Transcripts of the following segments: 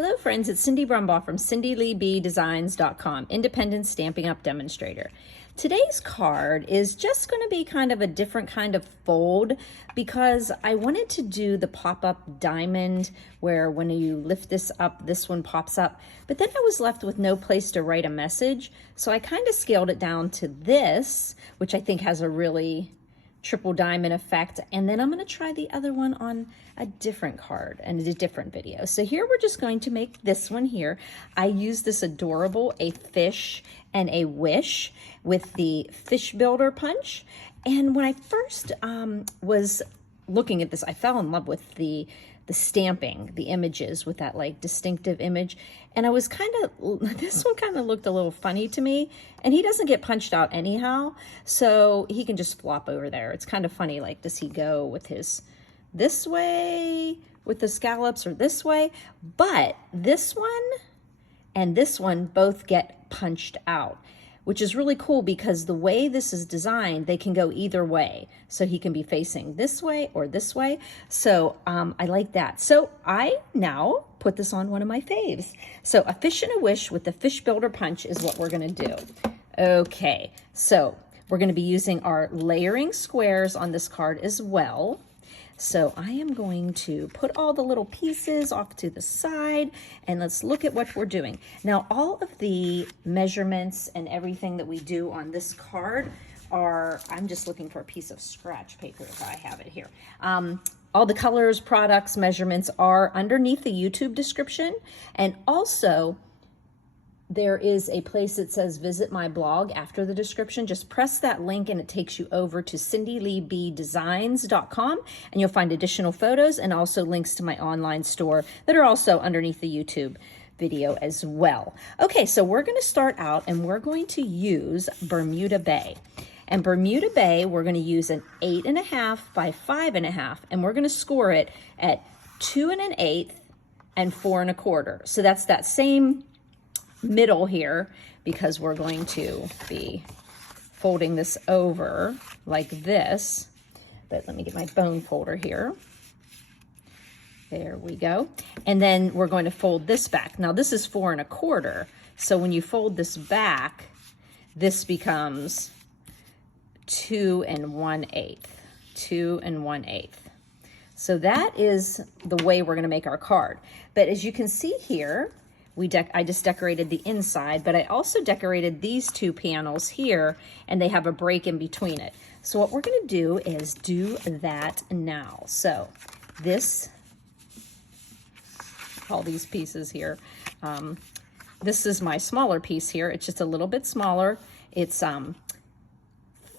Hello friends, it's Cindy Brumbaugh from CindyLeeBDesigns.com, independent Stampin' Up! Demonstrator. Today's card is just going to be kind of a different kind of fold because I wanted to do the pop-up diamond where when you lift this up, this one pops up. But then I was left with no place to write a message, so I kind of scaled it down to this, which I think has a really triple diamond effect, and then I'm going to try the other one on a different card and a different video. So here we're just going to make this one here. I use this adorable a fish and a wish with the fish builder punch, and when I first was looking at this, I fell in love with the stamping, the images with that like distinctive image. And I was kind of, this one kind of looked a little funny to me, and he doesn't get punched out anyhow, so he can just flop over there. It's kind of funny, like, does he go with his this way with the scallops or this way? But this one and this one both get punched out, which is really cool because the way this is designed, they can go either way. So he can be facing this way or this way. So I like that. So I now put this on one of my faves. So a fish and a wish with the fish builder punch is what we're gonna do. Okay, so we're gonna be using our layering squares on this card as well. So I am going to put all the little pieces off to the side, and let's look at what we're doing. Now, all of the measurements and everything that we do on this card are, I'm just looking for a piece of scratch paper if I have it here. All the colors, products, measurements are underneath the YouTube description, and also there is a place that says visit my blog after the description. Just press that link and it takes you over to CindyLeeBDesigns.com, and you'll find additional photos and also links to my online store that are also underneath the YouTube video as well. Okay, so we're going to start out and we're going to use Bermuda Bay. And Bermuda Bay, we're going to use an 8.5 by 5.5, and we're going to score it at 2 1/8 and 4 1/4. So that's that same middle here, because we're going to be folding this over like this. But let me get my bone folder here. There we go. And then we're going to fold this back. Now this is 4 1/4. So when you fold this back, this becomes 2 1/8. 2 1/8. So that is the way we're going to make our card. But as you can see here, I just decorated the inside, but I also decorated these two panels here, and they have a break in between it. So what we're going to do is do that now. So this, all these pieces here, this is my smaller piece here. It's just a little bit smaller. It's 3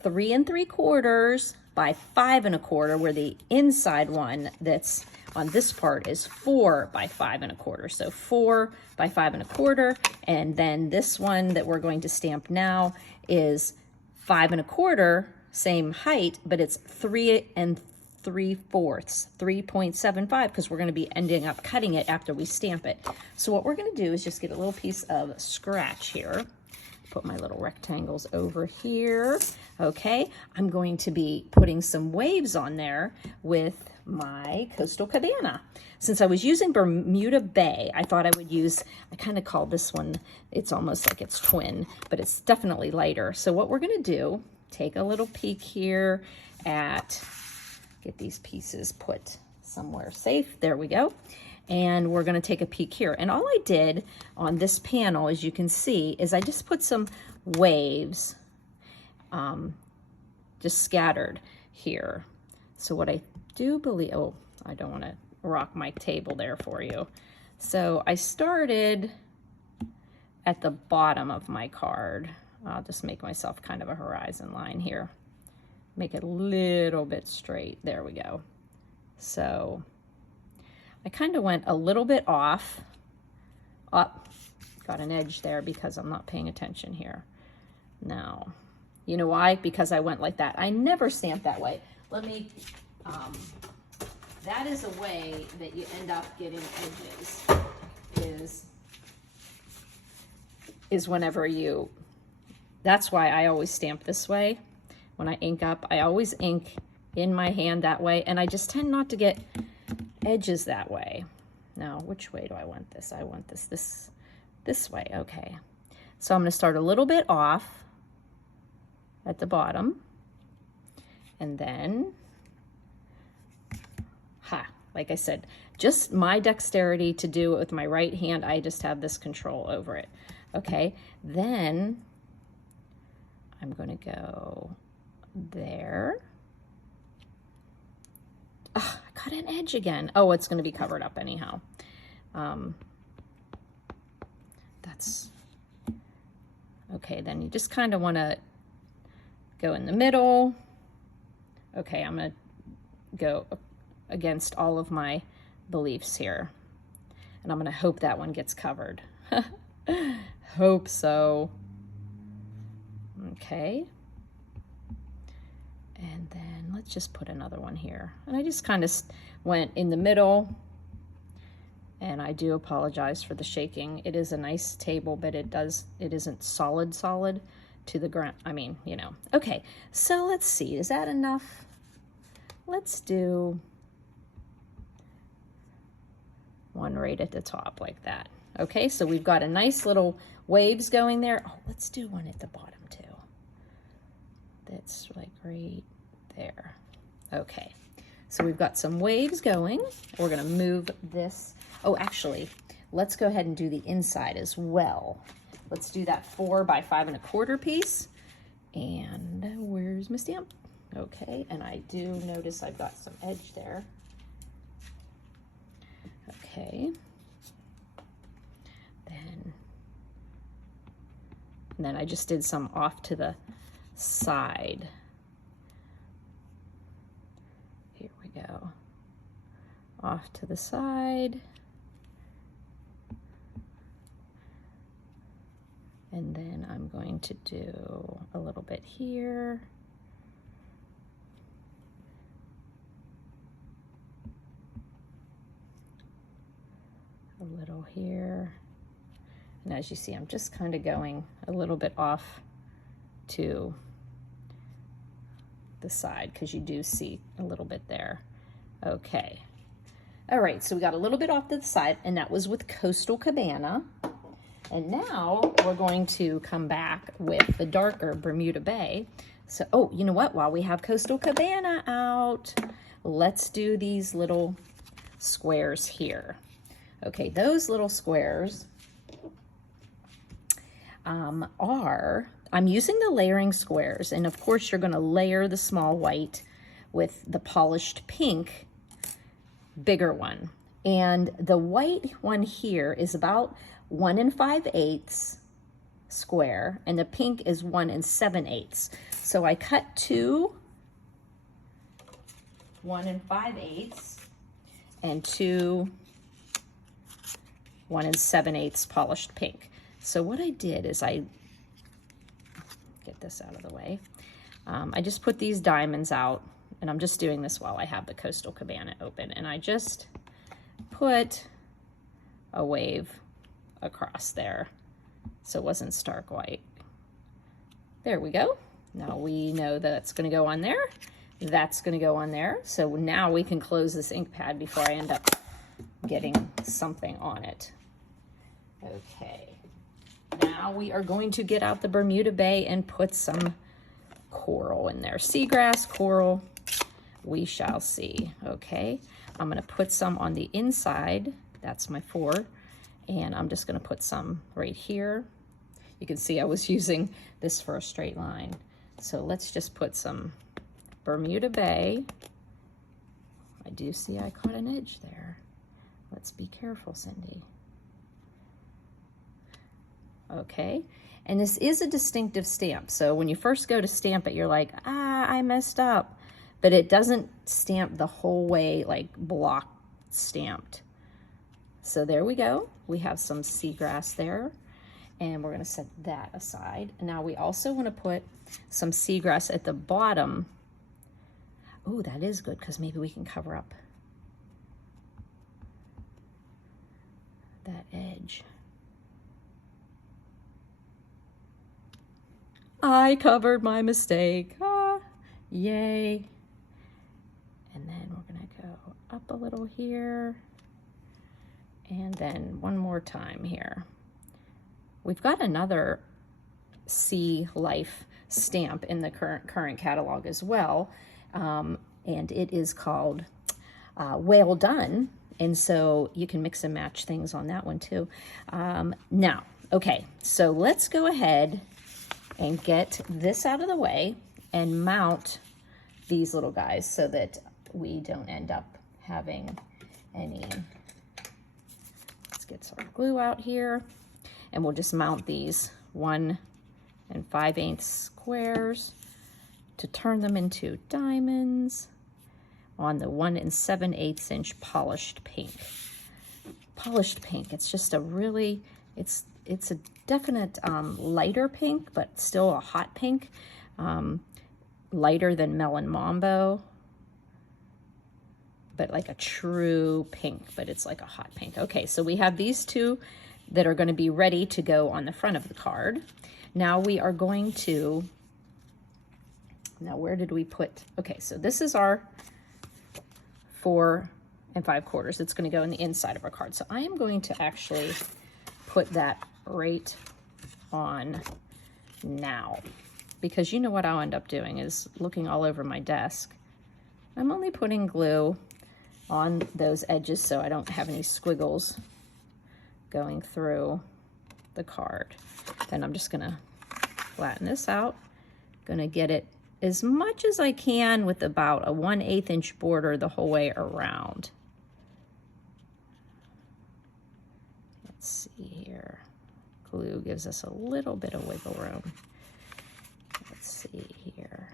3/4 by 5 1/4, where the inside one that's on this part is 4 by 5 1/4. So 4 by 5 1/4, and then this one that we're going to stamp now is 5 1/4, same height, but it's 3 3/4, 3.75, because we're going to be ending up cutting it after we stamp it. So what we're going to do is just get a little piece of scratch here. Put my little rectangles over here. Okay, I'm going to be putting some waves on there with my Coastal Cabana. Since I was using Bermuda Bay, I thought I would use, I kind of call this one, it's almost like it's twin, but it's definitely lighter. So what we're going to do, take a little peek here at, get these pieces put somewhere safe. There we go. And we're going to take a peek here. And all I did on this panel, as you can see, is I just put some waves just scattered here. So what I do believe, oh, I don't want to rock my table there for you. So I started at the bottom of my card. I'll just make myself kind of a horizon line here. Make it a little bit straight. There we go. So I kind of went a little bit off, up, got an edge there because I'm not paying attention here. Now, you know why? Because I went like that. I never stamp that way. Let me, that is a way that you end up getting edges, is whenever you, that's why I always stamp this way. When I ink up, I always ink in my hand that way, and I just tend not to get edges that way. Now, which way do I want this? I want this way, okay. So I'm gonna start a little bit off at the bottom, and then, like I said, just my dexterity to do it with my right hand. I just have this control over it, okay? Then I'm gonna go there. Oh, I got an edge again. Oh, it's gonna be covered up anyhow. That's, okay, then you just kind of wanna go in the middle. Okay, I'm gonna go against all of my beliefs here. And I'm gonna hope that one gets covered. Hope so. Okay. And then let's just put another one here. And I just kind of went in the middle, and I do apologize for the shaking. It is a nice table, but it isn't solid to the ground. I mean, you know. Okay, so let's see, is that enough? Let's do one right at the top like that. Okay, so we've got a nice little waves going there. Oh, let's do one at the bottom too. That's like right there. Okay, so we've got some waves going. We're gonna move this. Oh, actually, let's go ahead and do the inside as well. Let's do that 4 by 5 1/4 piece. And where's my stamp? Okay, and I do notice I've got some edge there. Okay. Then I just did some off to the side. Here we go. Off to the side. And then I'm going to do a little bit here. A little here. And as you see, I'm just kind of going a little bit off to the side because you do see a little bit there. Okay. All right, so we got a little bit off to the side, and that was with Coastal Cabana. And now we're going to come back with the darker Bermuda Bay. So, oh, you know what? While we have Coastal Cabana out, let's do these little squares here. Okay, those little squares I'm using the layering squares, and of course you're going to layer the small white with the polished pink bigger one. And the white one here is about 1 5/8 square, and the pink is 1 7/8. So I cut 2 1 5/8 and 2 1 7/8 polished pink. So what I did is I get this out of the way. I just put these diamonds out, and I'm just doing this while I have the Coastal Cabana open, and I just put a wave across there so it wasn't stark white. There we go. Now we know that's going to go on there. That's going to go on there. So now we can close this ink pad before I end up getting something on it. Okay. Now we are going to get out the Bermuda Bay and put some coral in there. Seagrass, coral, we shall see. Okay, I'm going to put some on the inside. That's my 4. And I'm just going to put some right here. You can see I was using this for a straight line. So let's just put some Bermuda Bay. I do see I caught an edge there. Let's be careful, Cindy. Okay, and this is a distinctive stamp. So when you first go to stamp it, you're like, I messed up. But it doesn't stamp the whole way like block stamped. So there we go. We have some seagrass there, and we're gonna set that aside. And now we also wanna put some seagrass at the bottom. Oh, that is good, because maybe we can cover up that edge. I covered my mistake. Ah, yay. And then we're gonna go up a little here And then one more time here. We've got another Sea Life stamp in the current catalog as well, and it is called Well Done, and so you can mix and match things on that one too. Now, okay, so let's go ahead and get this out of the way and mount these little guys so that we don't end up having any. Let's get some glue out here, and we'll just mount these 1 5/8 squares to turn them into diamonds on the 1 7/8 inch polished pink. Polished pink, it's just a really, it's a definite lighter pink, but still a hot pink, lighter than Melon Mambo, but like a true pink, but it's like a hot pink. Okay, so we have these two that are going to be ready to go on the front of the card. Now we are going to, now where did we put, okay, so this is our 4 5/4. It's going to go in the inside of our card. So I am going to actually put that right on now, because you know what I'll end up doing is looking all over my desk. I'm only putting glue on those edges so I don't have any squiggles going through the card. Then I'm just gonna flatten this out. Gonna get it as much as I can with about a 1/8 inch border the whole way around. Let's see here. Glue gives us a little bit of wiggle room. Let's see here.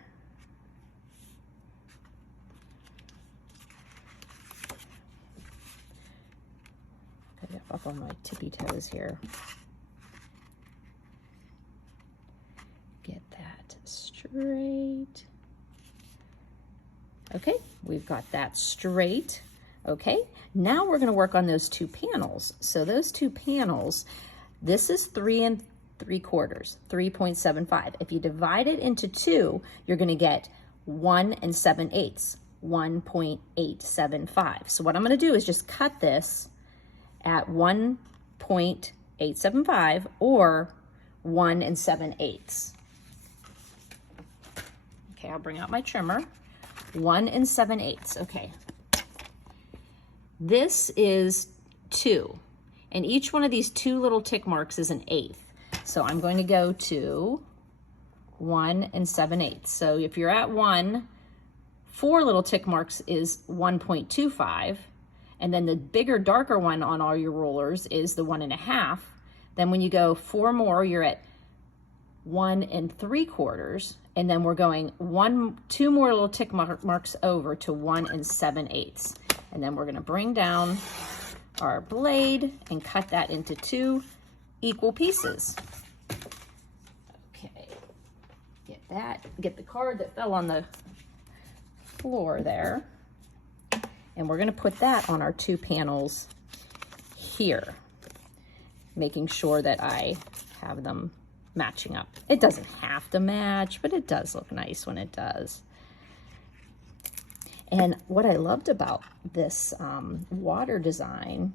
Get up on my tippy toes here. Get that straight. Okay, we've got that straight. Okay, now we're going to work on those two panels. So those two panels, this is 3 3/4, 3.75. If you divide it into 2, you're going to get 1 7/8, 1.875. So what I'm going to do is just cut this at 1.875 or 1 7/8. Okay, I'll bring out my trimmer. 1 7/8. Okay. This is 2, and each one of these 2 little tick marks is 1/8. So I'm going to go to 1 7/8. So if you're at 1, 4 little tick marks is 1.25, and then the bigger, darker one on all your rulers is the 1.5. Then when you go 4 more, you're at 1 3/4, and then we're going 2 more little tick marks over to 1 7/8. And then we're going to bring down our blade and cut that into 2 equal pieces. Okay, get the card that fell on the floor there. And we're going to put that on our 2 panels here, making sure that I have them matching up. It doesn't have to match, but it does look nice when it does. And what I loved about this water design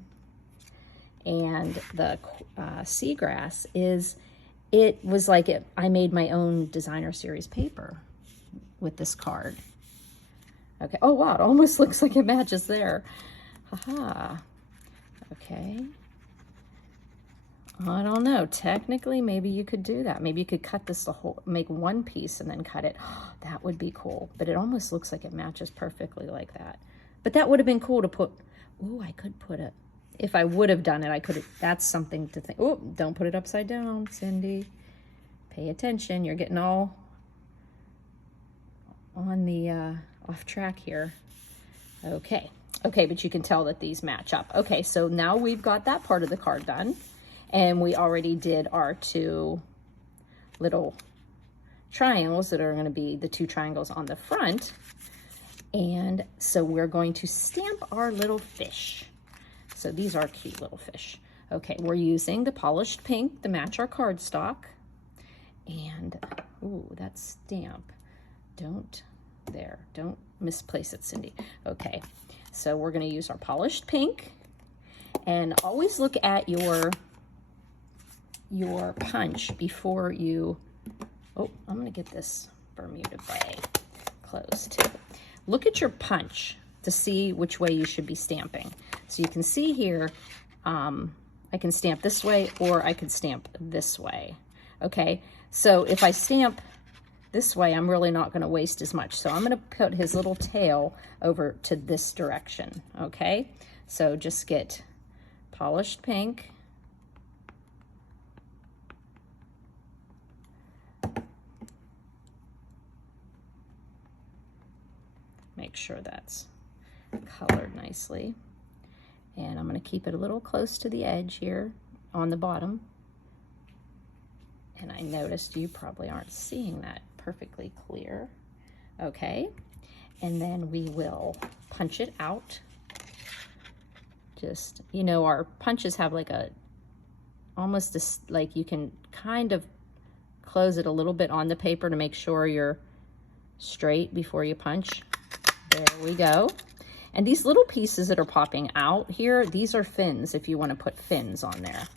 and the seagrass is it was like I made my own designer series paper with this card. Okay, oh wow, it almost looks like it matches there. Haha, okay. I don't know, technically maybe you could do that. Maybe you could cut this the whole, make one piece and then cut it. That would be cool, but it almost looks like it matches perfectly like that. But that would have been cool to put, ooh, I could put it, if I would have done it, I could have, that's something to think. Oh, don't put it upside down, Cindy. Pay attention, you're getting all on the off track here. Okay, but you can tell that these match up. Okay, so now we've got that part of the card done. And we already did our 2 little triangles that are going to be the 2 triangles on the front. And so we're going to stamp our little fish. So these are cute little fish. Okay, we're using the polished pink to match our cardstock. And, ooh, that stamp. Don't misplace it, Cindy. Okay, so we're going to use our polished pink. And always look at your punch before you, oh, I'm gonna get this Bermuda Bay closed too. Look at your punch to see which way you should be stamping. So you can see here, I can stamp this way or I could stamp this way, okay? So if I stamp this way, I'm really not gonna waste as much. So I'm gonna put his little tail over to this direction, okay? So just get polished pink. Make sure that's colored nicely. And I'm going to keep it a little close to the edge here on the bottom. And I noticed you probably aren't seeing that perfectly clear. Okay, and then we will punch it out. Just, you know, our punches have like a, almost this, like you can kind of close it a little bit on the paper to make sure you're straight before you punch. There we go. And these little pieces that are popping out here, these are fins if you want to put fins on there.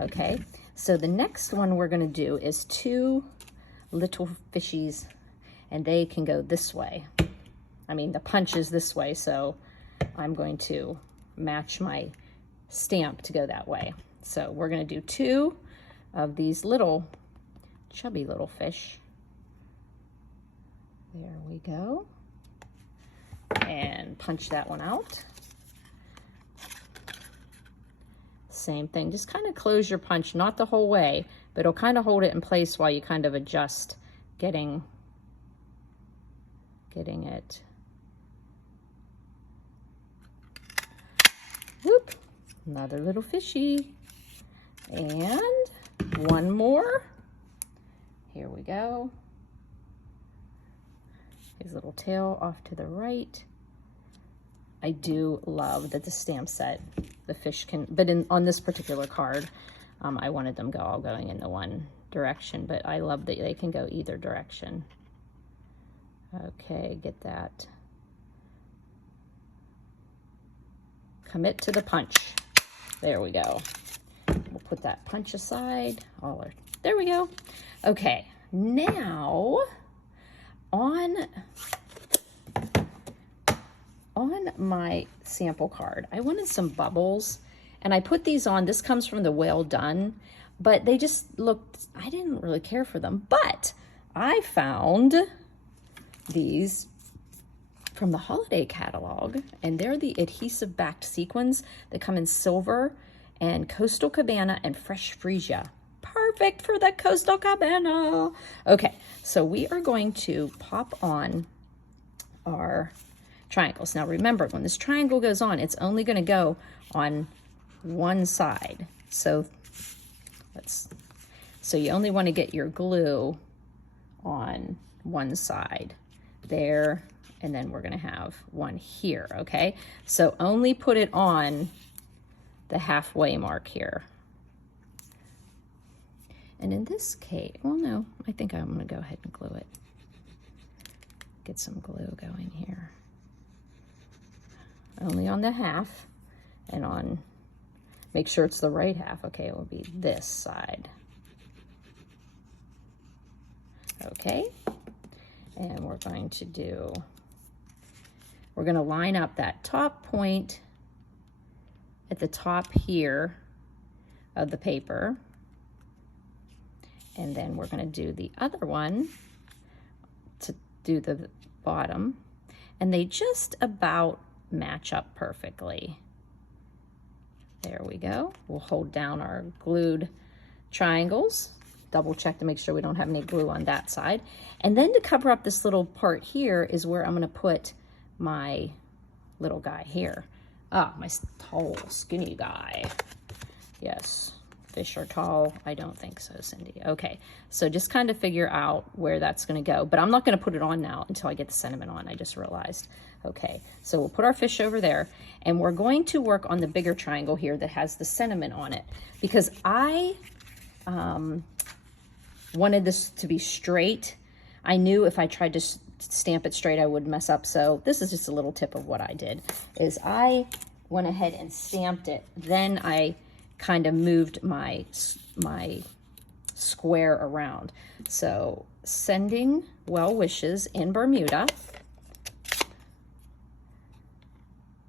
Okay, so the next one we're going to do is two little fishies, and they can go this way. I mean, the punch is this way, so I'm going to match my stamp to go that way. So we're going to do two of these little chubby little fish. There we go. And punch that one out. Same thing, just kind of close your punch, not the whole way, but it'll kind of hold it in place while you kind of adjust getting it. Whoop, another little fishy. And one more. Here we go. His little tail off to the right. I do love that the stamp set, the fish can, but on this particular card, I wanted them all going into one direction, but I love that they can go either direction. Okay, get that. Commit to the punch. There we go. We'll put that punch aside. There we go. Okay, now on my sample card, I wanted some bubbles, and I put these on. This comes from the Well Done, but they just looked, I didn't really care for them, but I found these from the holiday catalog, and they're the adhesive backed sequins that come in silver and Coastal Cabana and Fresh Freesia. Perfect for the Coastal Cabana. Okay, so we are going to pop on our triangles. Now remember, when this triangle goes on, it's only going to go on one side. So you only want to get your glue on one side there, and then we're going to have one here, okay? So only put it on the halfway mark here. And in this case, well, no, I think I'm going to go ahead and glue it. Get some glue going here. Only on the half, and on, make sure it's the right half. Okay, it will be this side. Okay, and we're going to line up that top point at the top here of the paper. And then we're going to do the other one to do the bottom. And they just about match up perfectly. There we go. We'll hold down our glued triangles. Double check to make sure we don't have any glue on that side. And then to cover up this little part here is where I'm going to put my little guy here. Ah, my tall, skinny guy. Yes. Fish are tall? I don't think so, Cindy. Okay, so just kind of figure out where that's going to go. But I'm not going to put it on now until I get the sentiment on. I just realized. Okay, so we'll put our fish over there, and we're going to work on the bigger triangle here that has the sentiment on it, because I wanted this to be straight. I knew if I tried to stamp it straight, I would mess up. So this is just a little tip of what I did, is I went ahead and stamped it. Then I kind of moved my square around. So sending well wishes in Bermuda.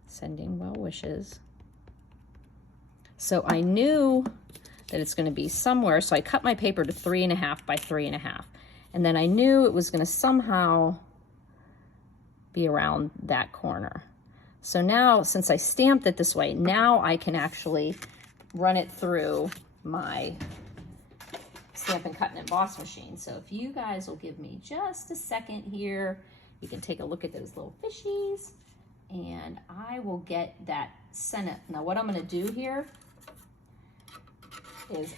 Sending well wishes. So I knew that it's going to be somewhere. So I cut my paper to 3.5 by 3.5. And then I knew it was going to somehow be around that corner. So now, since I stamped it this way, now I can actually run it through my Stampin' Cut and Emboss machine. So if you guys will give me just a second here, you can take a look at those little fishies, and I will get that sent. Now what I'm going to do here is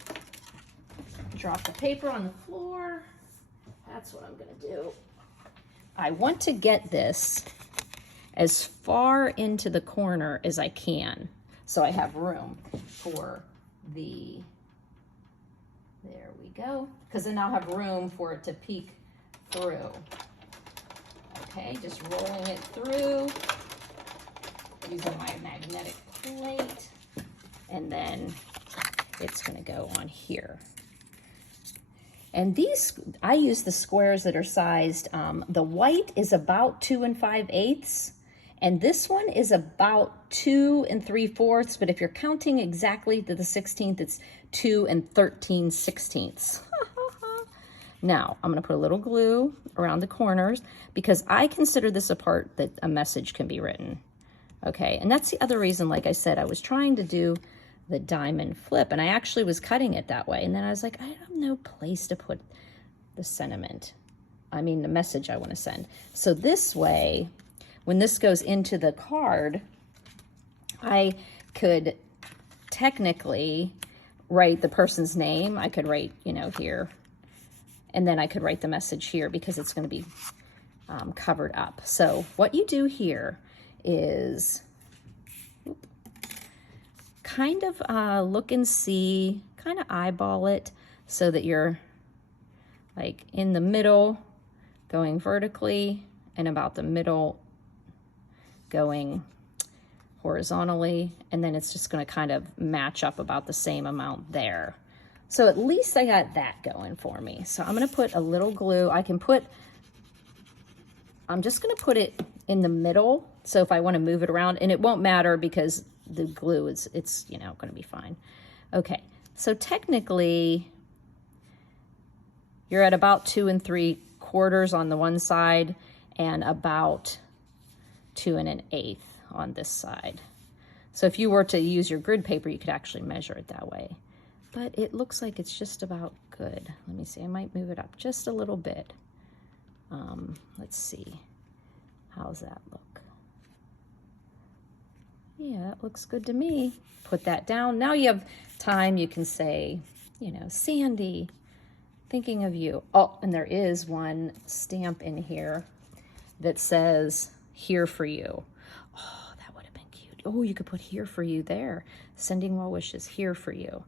drop the paper on the floor. That's what I'm going to do. I want to get this as far into the corner as I can, so I have room for the, there we go, because then I'll have room for it to peek through. Okay, just rolling it through using my magnetic plate, and then it's going to go on here. And these, I use the squares that are sized, the white is about 2 5/8, and this one is about 2 3/4, but if you're counting exactly to the 16th, it's 2 13/16. Now, I'm gonna put a little glue around the corners because I consider this a part that a message can be written. Okay, and that's the other reason, like I said, I was trying to do the diamond flip, and I actually was cutting it that way, and then I was like, I have no place to put the sentiment, I mean the message I want to send. So this way, when this goes into the card, I could technically write the person's name. I could write, you know, here, and then I could write the message here because it's going to be covered up. So what you do here is kind of look and see, kind of eyeball it so that you're like in the middle going vertically and about the middle going horizontally, and then it's just going to kind of match up about the same amount there. So at least I got that going for me. So I'm going to put a little glue. I'm just going to put it in the middle, so if I want to move it around, and it won't matter because the glue it's you know, going to be fine. Okay, so technically you're at about 2 3/4 on the one side and about 2 1/8 on this side. So if you were to use your grid paper, you could actually measure it that way. But it looks like it's just about good. Let me see, I might move it up just a little bit. Let's see, how's that look? Yeah, that looks good to me. Put that down. Now you have time, you can say, you know, Sandy, thinking of you. Oh, and there is one stamp in here that says, here for you. Oh, that would have been cute. Oh, you could put here for you there. Sending well wishes, here for you.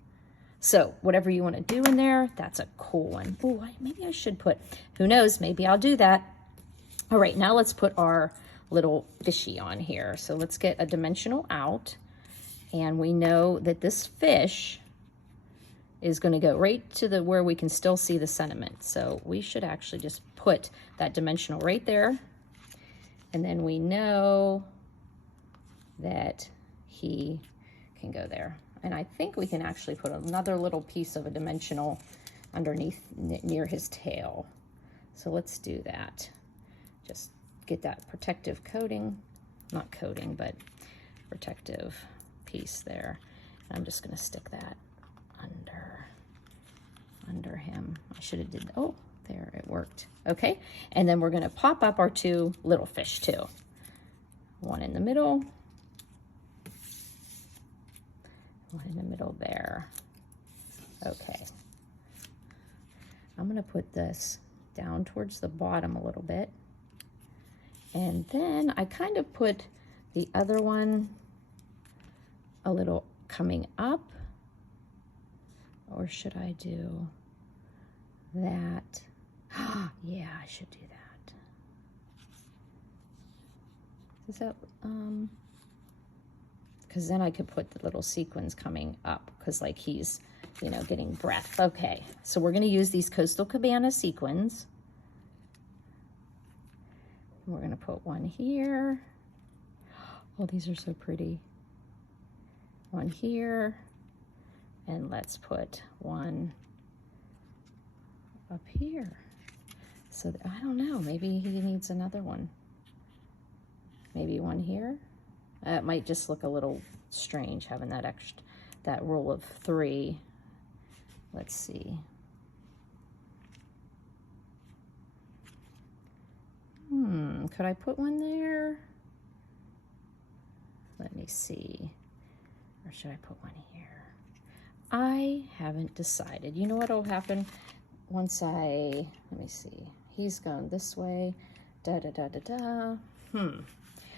So whatever you want to do in there, that's a cool one. Oh, maybe I should put, who knows, maybe I'll do that. All right, now let's put our little fishy on here. So let's get a dimensional out, and we know that this fish is going to go right to the where we can still see the sentiment. So we should actually just put that dimensional right there, and then we know that he can go there. And I think we can actually put another little piece of a dimensional underneath near his tail. So let's do that. Just get that protective coating, not coating, but protective piece there. And I'm just going to stick that under him. I should have did, oh, there, it worked. Okay, and then we're going to pop up our 2 little fish too. One in the middle, one in the middle there. Okay, I'm going to put this down towards the bottom a little bit. And then I kind of put the other one a little coming up. Or should I do that? Yeah, I should do that. Is that, because then I could put the little sequins coming up, because like he's, you know, getting breath. Okay, so we're going to use these Coastal Cabana sequins. We're going to put one here. Oh, these are so pretty. One here, and let's put one up here. So I don't know, maybe he needs another one. Maybe one here. It might just look a little strange having that extra, that rule of 3. Let's see. Could I put one there? Let me see. Or should I put one here? I haven't decided. You know what'll happen once let me see. He's going this way.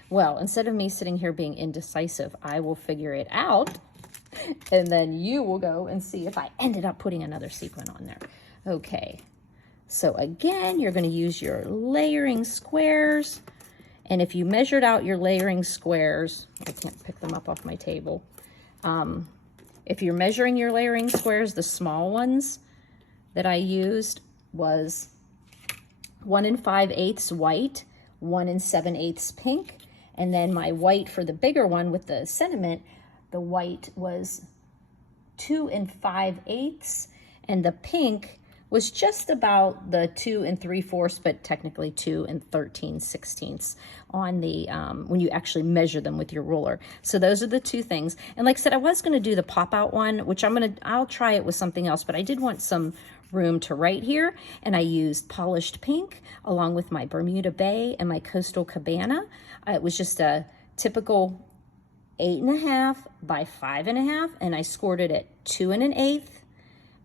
Well, instead of me sitting here being indecisive, I will figure it out, and then you will go and see if I ended up putting another sequin on there. Okay, so again, you're going to use your layering squares, and if you measured out your layering squares, I can't pick them up off my table. If you're measuring your layering squares, the small ones that I used was 1 5/8 white, 1 7/8 pink, and then my white for the bigger one with the sentiment, the white was 2 5/8, and the pink was just about the 2 3/4, but technically 2 13/16 on the, when you actually measure them with your ruler. So those are the two things. And like I said, I was gonna do the pop-out one, which I'll try it with something else, but I did want some room to write here, and I used polished pink along with my Bermuda Bay and my Coastal Cabana. It was just a typical 8.5 by 5.5, and I scored it at 2 1/8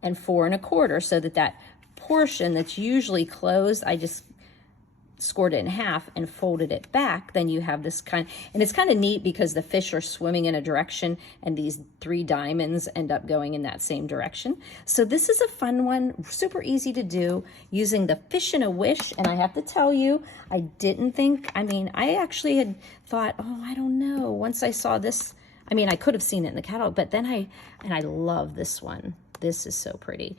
and 4 1/4, so that portion that's usually closed, I just scored it in half and folded it back. Then you have this kind, and it's kind of neat because the fish are swimming in a direction and these 3 diamonds end up going in that same direction. So this is a fun one, super easy to do using the Fish in a Wish. And I have to tell you, I didn't think, I actually had thought, oh, I don't know. Once I saw this, I could have seen it in the catalog, but then I love this one. This is so pretty.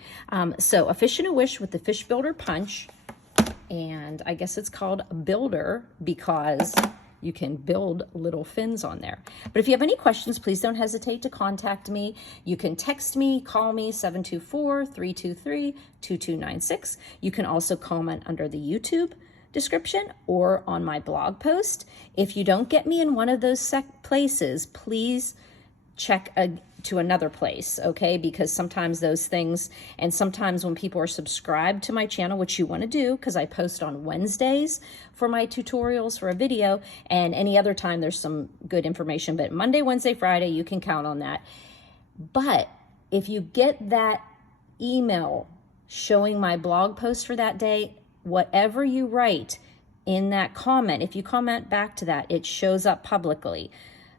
So a Fish in a Wish with the Fish Builder Punch. And I guess it's called Builder because you can build little fins on there. But if you have any questions, please don't hesitate to contact me. You can text me, call me, 724-323-2296. You can also comment under the YouTube description or on my blog post. If you don't get me in one of those places, please check to another place, okay? Because sometimes those things, and sometimes when people are subscribed to my channel, which you want to do, because I post on Wednesdays for my tutorials for a video, and any other time there's some good information, but Monday, Wednesday, Friday, you can count on that. But if you get that email showing my blog post for that day, whatever you write in that comment, if you comment back to that, it shows up publicly.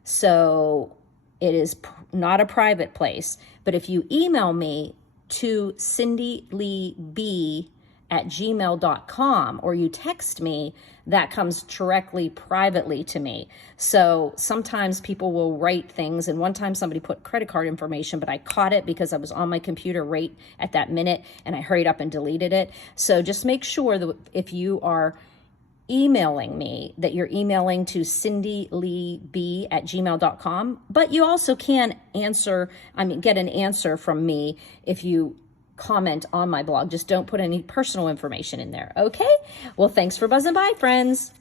So it is not a private place, but if you email me to cindyleeb@gmail.com or you text me, that comes directly privately to me. So sometimes people will write things, and one time somebody put credit card information, but I caught it because I was on my computer right at that minute and I hurried up and deleted it. So just make sure that if you are emailing me, that you're emailing to cindyleeb@gmail.com, but you also can get an answer from me if you comment on my blog. Just don't put any personal information in there, okay? Well, thanks for buzzing by, friends.